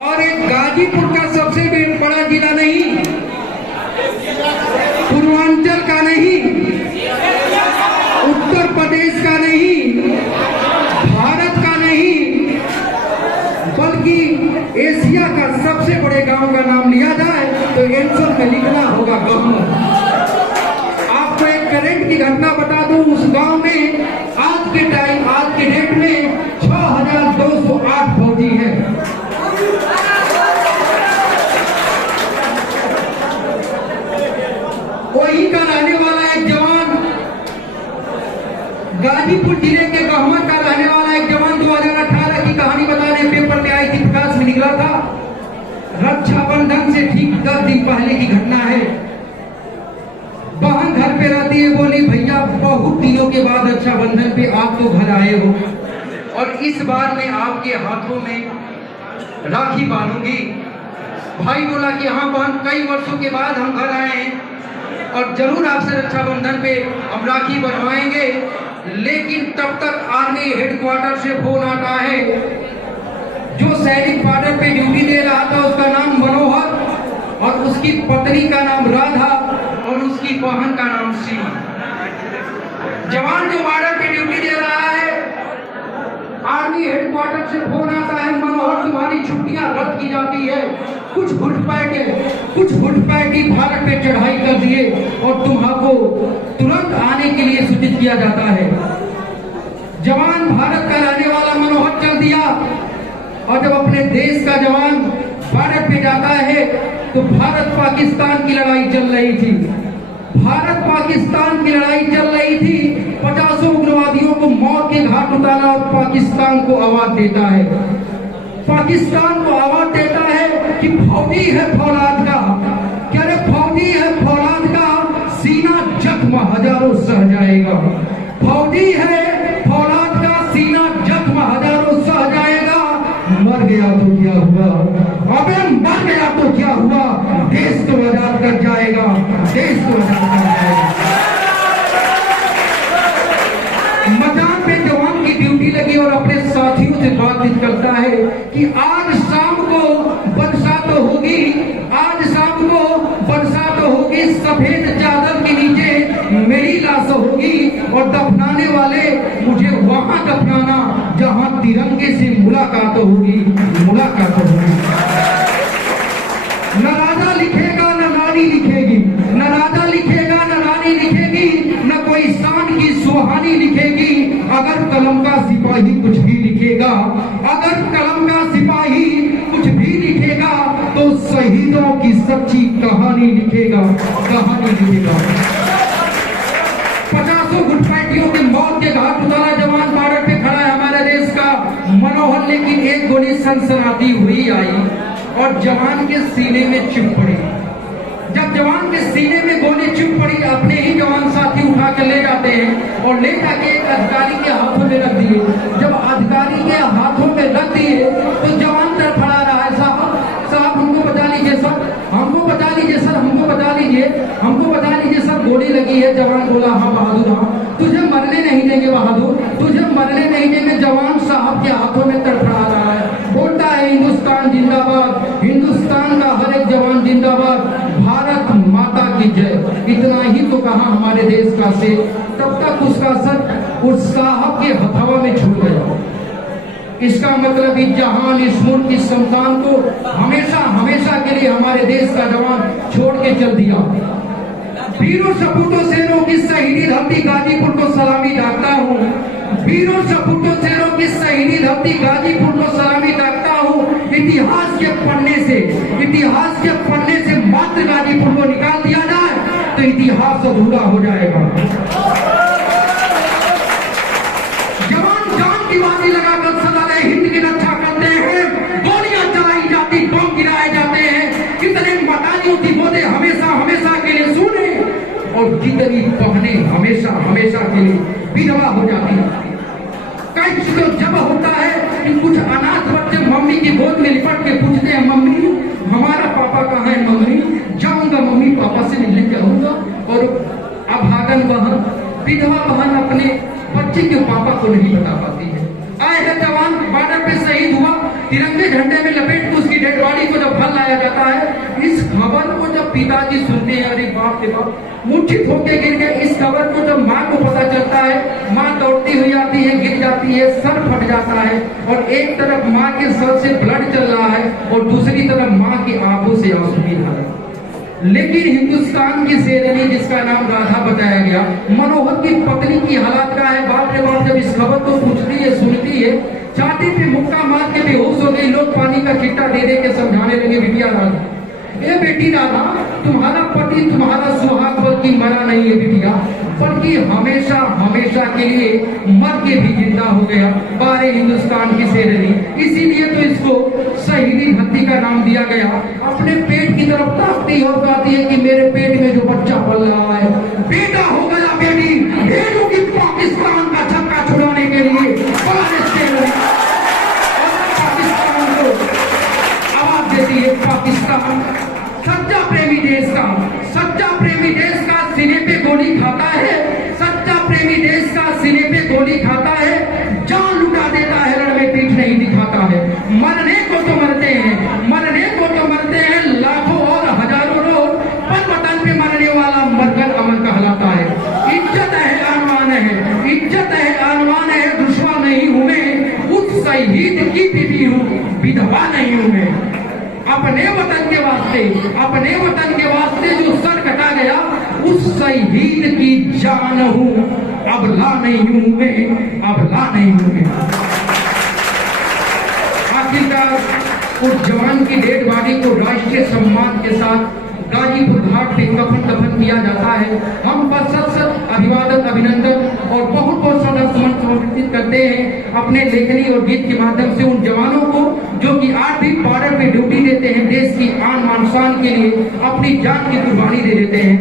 और एक गाजीपुर का सबसे बड़ा जिला नहीं, पूर्वांचल का नहीं, उत्तर प्रदेश का नहीं, भारत का नहीं, बल्कि एशिया का सबसे बड़े गांव का नाम लिया जाए तो आंसर में लिखना होगा गांव। आपको एक करंट की घटना बता दूं, उस गांव में आज के डेट में 6208 फौजी हैं। वही का रहने वाला एक जवान, गाजीपुर जिले के गहमर का रहने वाला एक जवान 2018 की कहानी बताने पेपर में आई थी, प्रकाश में निकला था। रक्षाबंधन से ठीक 10 दिन पहले की घटना है। बहन घर पे रहती है, बोली भैया बहुत दिनों के बाद रक्षाबंधन पे आप तो घर आए हो और इस बार मैं आपके हाथों में राखी बांधूंगी। भाई बोला कि हाँ बहन, कई वर्षों के बाद हम घर आए हैं और जरूर आपसे रक्षाबंधन पे हम राखी बनवाएंगे। लेकिन तब तक आर्मी हेडक्वार्टर से फोन आता है, जो सैनिक बॉर्डर पे ड्यूटी दे रहा था उसका नाम मनोहर और उसकी पत्नी का नाम राधा और उसकी बहन का नाम सीमा। जवान जो बॉर्डर पे ड्यूटी दे रहा है, आर्मी हेडक्वार्टर से फोन आता है, मनोहर तुम्हारी छुट्टियां रद्द की जाती है। कुछ घुटपैठी भारत पे चढ़ाई कर दिए और तुम्हारा तुरंत आने के लिए सूचित किया जाता है। जवान भारत का रहने वाला मनोहर चल दिया और जब अपने देश का जवान भारत पे जाता है तो भारत पाकिस्तान की लड़ाई चल रही थी। भारत पाकिस्तान की लड़ाई चल रही थी। 50 उग्रवादियों को मौत के घाट उतारा और पाकिस्तान को आवाज देता है। पाकिस्तान को आवाज देता है कि फौजी है फौलाद का, क्या रे फौजी है फौलाद का, सीना जख्म हजारों सह जाएगा। फौजी है फौलाद का, सीना जख्म हजारों सह जाएगा। मर गया तो क्या हुआ, अबे मर गया तो क्या हुआ, देश को आजाद कर जाएगा, देश को आजाद कर जाएगा। मैदान पे जवान की ड्यूटी लगी और अपने साथियों से बातचीत करता है कि आज शाम को बरसात होगी, आज शाम को बरसात होगी, सफेद चादर के नीचे मेरी लाश होगी और दफनाने वाले मुझे वहां दफनाना जहां तिरंगे से मुलाकात होगी, मुलाकात होगी। न राजा लिखेगा न रानी लिखेगी, न राजा लिखेगा न रानी लिखेगी, न कोई शान की सुहानी लिखेगी। अगर कलम का सिपाही कुछ भी लिखेगा, अगर कलम का सिपाही कुछ भी लिखेगा तो शहीदों की सच्ची कहानी लिखेगा, कहानी लिखेगा। 50 घुसपैठियों के मौत के घाट उतारा जवान भारत पे खड़ा है हमारे देश का मनोहर, लेकिन एक गोली सनसनाती हुई आई और जवान के सीने में चुप पड़ी। जब जवान के सीने में गोली चुप पड़ी, अपने ही जवान साथी उठा कर ले जाते हैं और ले जाके एक अधिकारी के हाथों में रख दिए। जब अधिकारी के हाथों में रख दिए तो जवान तड़फड़ा रहा है, साहब हमको बचा लीजिए सर, हमको बचा लीजिए सर, हमको बचा लीजिए, हमको बचा लीजिए सर, गोली लगी है। जवान बोला हाँ बहादुर, हाँ तुझे मरने नहीं देंगे बहादुर, तुझे मरने नहीं देंगे। जवान साहब के हाथों में तड़फड़ा रहा है, बोलता है हिंदुस्तान जिंदाबाद, हिंदुस्तान का हर एक जवान जिंदाबाद, भारत माता की जय। इतना ही तो कहा हमारे देश का से, तब तक उसका सर उस साहब के हथवा में छूट गया। इसका मतलब इस जहान इस मुल्क इस शमशान को हमेशा हमेशा के लिए हमारे देश का जवान छोड़ के चल दिया। वीरों सपूतों शेरों की शहीदी धरती गाजीपुर को सलामी डाकता हूँ, वीरों सपूतों शेरों की शहीदी धरती गाजीपुर को सलामी डाकता हूँ। इतिहास के पन्ने से मात्र गाजीपुर को निकाल दिया जाए तो इतिहास अधूरा हो जाएगा। जवान जान की बाजी लगाकर सदा हिंद की रक्षा करते हैं, गोलियां चलाई जाती, बम गिराए जाते हैं। कितने मतानियों की बोले हमेशा हमेशा के लिए सुने और कितनी बहने हमेशा हमेशा के लिए विधवा हो जाती है। कई तो जब होता है कि कुछ अनाथ बच्चे मम्मी की गोद में लिपट के पूछते हैं, मम्मी हमारा पापा कहाँ है, मम्मी जाऊंगा, मम्मी पापा से मिलने जाऊंगा। और अभागन बहन, विधवा बहन अपने बच्चे के पापा को नहीं बता पाती है। आए है जवान बॉर्डर पे शहीद हुआ, तिरंगे झंडे में लपेट के उसकी डेड बताया जाता है। इस खबर को जब पिताजी सुनते हैं, अरे बाप रे बाप, मूर्छित होके गिर गए। इस खबर को जब माँ को पता चलता है, माँ दौड़ती हुई आती है, गिर जाती है, सर फट जाता है और एक तरफ माँ के सर से ब्लड चल रहा है और दूसरी तरफ माँ की आंखों से आंसू गिर रहा है। लेकिन हिंदुस्तान की शेरनी जिसका नाम राधा बताया गया, मनोहर की पत्नी की हालत क्या है, बाप रे बाप। जब इस खबर को पूछती है, सुनती है, छाती पे मुक्का मार के बेहोश हो गई। लोग पानी का छिट्टा दे दे के समझाने लगे, बिटिया राधा, ए बेटी राधा, तुम्हारा पति तुम्हारा सुहाग बल्कि मरा नहीं है बिटिया, बल्कि हमेशा हमेशा के लिए मर के भी जिंदा हो गया। बारे हिंदुस्तान की शेरनी, इसीलिए तो इसको शहीदी भक्ति का नाम दिया गया। अपने पेट की तरफ ताकती और कहती है कि मेरे पेट में जो बच्चा पल रहा है, बेटा हो गया बेटी, भेजो कि पाकिस्तान का छक्का छुड़ाने के लिए पाकिस्तान को आवाज देती है। पाकिस्तान सच्चा प्रेमी देश का, सच्चा प्रेमी देश का सीने पे गोली खाता है, सच्चा प्रेमी देश का सीने पे गोली खाता है, जान लुटा देता है, रण में पीठ नहीं दिखाता है। मरने को तो मरते हैं, मरने को तो मरते हैं लाखों और हजारों लोग, पर वतन पे मरने वाला मरकर अमर कहलाता है। इज्जत है, आनवान है, इज्जत है, आनवान है, दुश्मन नहीं हूं मैं, उस शहीद की बीवी हूं, विधवा नहीं हूं मैं। अपने वतन के वास्ते, अपने वतन के वास्ते जो सर कटा गया, उस शहीद की जान हूं, अबला नहीं हूं मैं, अबला नहीं हूं मैं। आखिरकार उस जवान की डेड बॉडी को राष्ट्रीय सम्मान के साथ गाजीपुर घाट पे कफन दफन किया जाता है। हम पर सत अभिवादन, अभिनंदन और बहुत बहुत श्रद्धासुमन समर्पित करते हैं अपने लेखनी और गीत के माध्यम से उन जवानों को जो कि 8 दिन बॉर्डर पे ड्यूटी देते हैं, देश की आन मान शान के लिए अपनी जान की कुर्बानी दे देते हैं।